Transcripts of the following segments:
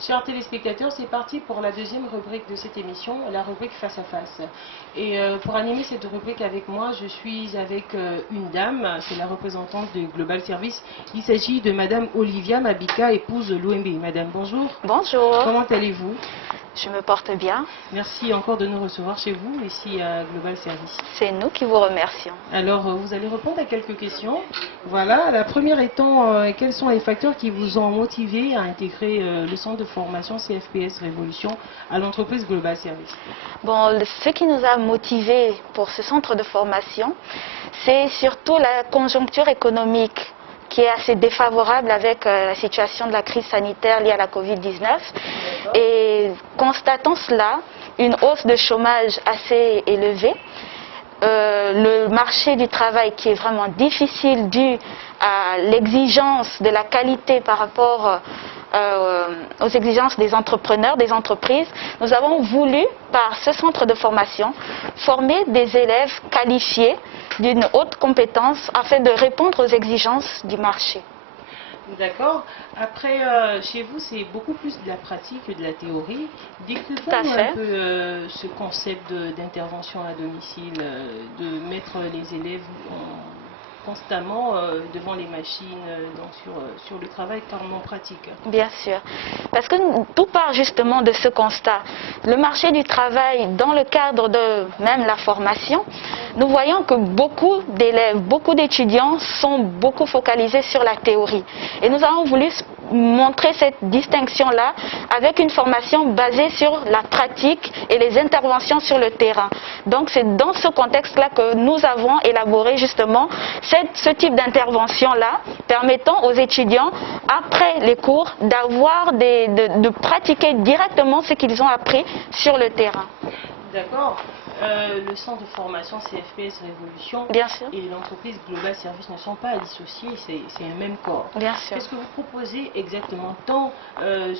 Chers téléspectateurs, c'est parti pour la deuxième rubrique de cette émission, la rubrique Face à Face. Et pour animer cette rubrique avec moi, je suis avec une dame, c'est la représentante de Global Service. Il s'agit de Madame Olivia Mabika, épouse Louembe. Madame, bonjour. Bonjour. Comment allez-vous? Je me porte bien. Merci encore de nous recevoir chez vous, ici à Global Service. C'est nous qui vous remercions. Alors, vous allez répondre à quelques questions. Voilà, la première étant, quels sont les facteurs qui vous ont motivé à intégrer le centre de formation CFPS Révolution à l'entreprise Global Service? Bon, ce qui nous a motivés pour ce centre de formation, c'est surtout la conjoncture économique qui est assez défavorable avec la situation de la crise sanitaire liée à la Covid-19. Et constatant cela, une hausse de chômage assez élevée, le marché du travail qui est vraiment difficile dû à l'exigence de la qualité par rapport aux exigences des entrepreneurs, des entreprises, nous avons voulu, par ce centre de formation, former des élèves qualifiés d'une haute compétence afin de répondre aux exigences du marché. D'accord. Après, chez vous, c'est beaucoup plus de la pratique que de la théorie. Décrivez-nous un peu ce concept d'intervention à domicile, de mettre les élèves constamment devant les machines, donc sur le travail carrément pratique. Bien sûr, parce que tout part justement de ce constat. Le marché du travail, dans le cadre de même la formation, nous voyons que beaucoup d'élèves, beaucoup d'étudiants sont beaucoup focalisés sur la théorie. Et nous avons voulu montrer cette distinction-là avec une formation basée sur la pratique et les interventions sur le terrain. Donc c'est dans ce contexte-là que nous avons élaboré justement ce type d'intervention-là, permettant aux étudiants, après les cours, de pratiquer directement ce qu'ils ont appris sur le terrain. D'accord. Le centre de formation CFPS Révolution et l'entreprise Global Service ne sont pas à dissocier, c'est un même corps. Bien sûr. Qu'est-ce que vous proposez exactement tant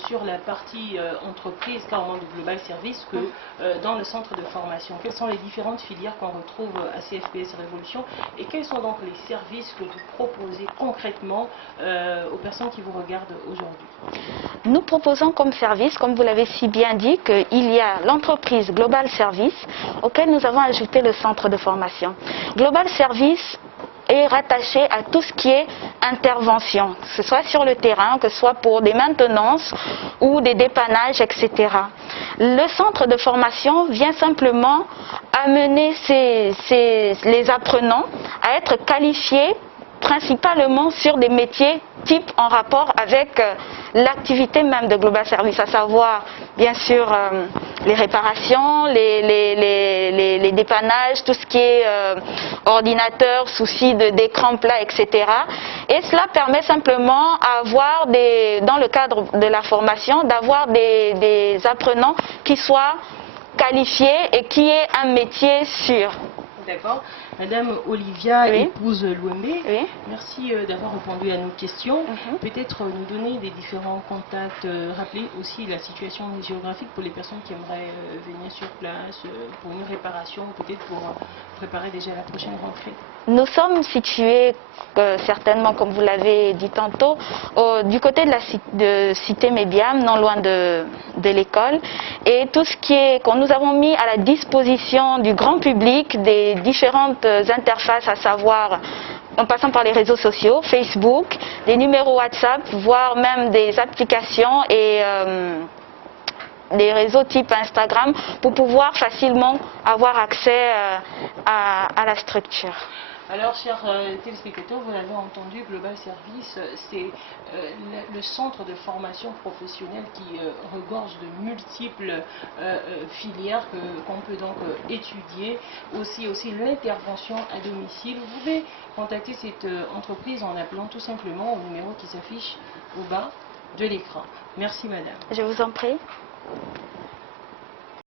sur la partie entreprise carrément de Global Service que dans le centre de formation? Quelles sont les différentes filières qu'on retrouve à CFPS Révolution et quels sont donc les services que vous proposez concrètement aux personnes qui vous regardent aujourd'hui? Nous proposons comme service, comme vous l'avez si bien dit, qu'il y a l'entreprise Global Service auquel nous avons ajouté le centre de formation. Global Service est rattaché à tout ce qui est intervention, que ce soit sur le terrain, que ce soit pour des maintenances ou des dépannages, etc. Le centre de formation vient simplement amener les apprenants à être qualifiés principalement sur des métiers type en rapport avec l'activité même de Global Service, à savoir bien sûr les réparations, les dépannages, tout ce qui est ordinateur, soucis d'écran plat, etc. Et cela permet simplement avoir dans le cadre de la formation, d'avoir des apprenants qui soient qualifiés et qui aient un métier sûr. D'accord. Madame Olivia, épouse Louembe, merci d'avoir répondu à nos questions. Peut-être nous donner des différents contacts, rappeler aussi la situation géographique pour les personnes qui aimeraient venir sur place pour une réparation, peut-être pour préparer déjà la prochaine rentrée. Nous sommes situés, certainement comme vous l'avez dit tantôt, du côté de Cité Mébiam, non loin de l'école. Et tout ce qu'on nous avons mis à la disposition du grand public, des différentes interfaces, à savoir en passant par les réseaux sociaux, Facebook, des numéros WhatsApp, voire même des applications et des réseaux type Instagram pour pouvoir facilement avoir accès à la structure. Alors, chers téléspectateurs, vous l'avez entendu, Global Service, c'est le centre de formation professionnelle qui regorge de multiples filières qu'on peut donc étudier. Aussi l'intervention à domicile. Vous pouvez contacter cette entreprise en appelant tout simplement au numéro qui s'affiche au bas de l'écran. Merci, madame. Je vous en prie.